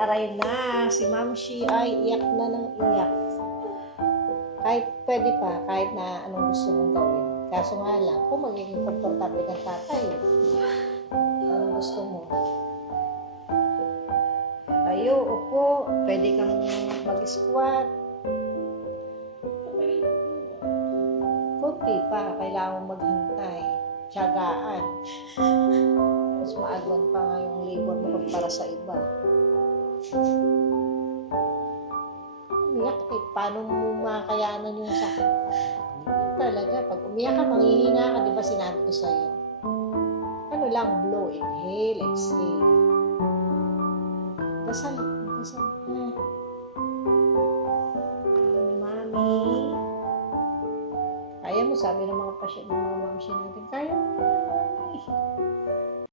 aray na. Si Mamshi ay iyak na ng iyak. Kahit pwede pa, kahit na anong gusto mong gawin. Kaso nga lang, kung magiging komportable kang tatay, anong gusto mo? Tayo, upo, pwede kang mag-squat. Kunti pa, kailangan maghintay. Tiyagaan. Mas maagwan pa nga yung labor mo para sa iba. Umiyak eh, paano mo makayanan yung sakit? Talaga, pag umiyak ka, manghihina ka, di ba sinabi ko sa'yo? Ano lang, blow, inhale, exhale. Dasal, dasal. Mami. Kaya mo, sabi ng mga pasyente, ng mga mamsi natin, kaya mo, mami.